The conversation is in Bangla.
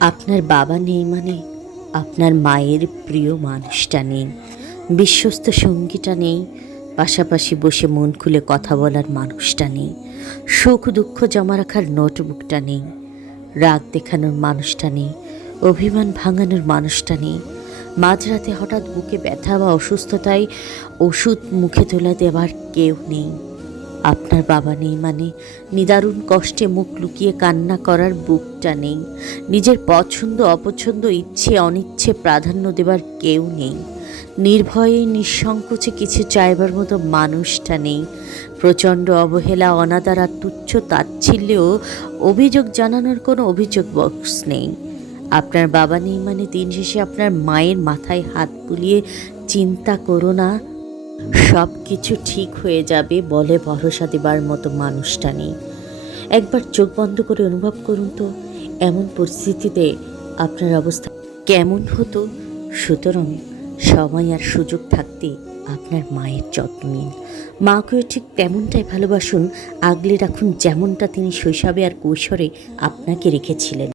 আপনার বাবা নেই মানে আপনার মায়ের প্রিয় মানুষটা নেই, বিশ্বস্ত সঙ্গীটা নেই, পাশাপাশি বসে মন খুলে কথা বলার মানুষটা নেই, সুখ দুঃখ জমা রাখার নোটবুকটা নেই, রাগ দেখানোর মানুষটা নেই, অভিমান ভাঙানোর মানুষটা নেই, মাঝরাতে হঠাৎ বুকে ব্যথা বা অসুস্থতায় ওষুধ মুখে তুলে দেওয়ার কেউ নেই। আপনার বাবা নেই মানে নিদারুণ কষ্টে মুখ লুকিয়ে কান্না করার বুকটা নেই, নিজের পছন্দ অপছন্দ ইচ্ছে অনিচ্ছে প্রাধান্য দেবার কেউ নেই, নির্ভয়ে নিঃসংকোচে কিছু চাইবার মতো মানুষটা নেই, প্রচণ্ড অবহেলা অনাদার আর তুচ্ছ তাচ্ছিল্যেও অভিযোগ জানানোর কোনো অভিযোগ বক্স নেই। আপনার বাবা নেই মানে দিন শেষে আপনার মায়ের মাথায় হাত বুলিয়ে চিন্তা করো না, সব কিছু ঠিক হয়ে যাবে বলে ভরসা দেবার মতো মানুষটা নেই। একবার চোখ বন্ধ করে অনুভব করুন তো এমন পরিস্থিতিতে আপনার অবস্থা কেমন হতো। সুতরাং সময় আর সুযোগ থাকতে আপনার মায়ের যত্ন নিন, মাকেও ঠিক তেমনটাই ভালোবাসুন, আগলে রাখুন যেমনটা তিনি শৈশবে আর কৈশোরে আপনাকে রেখেছিলেন।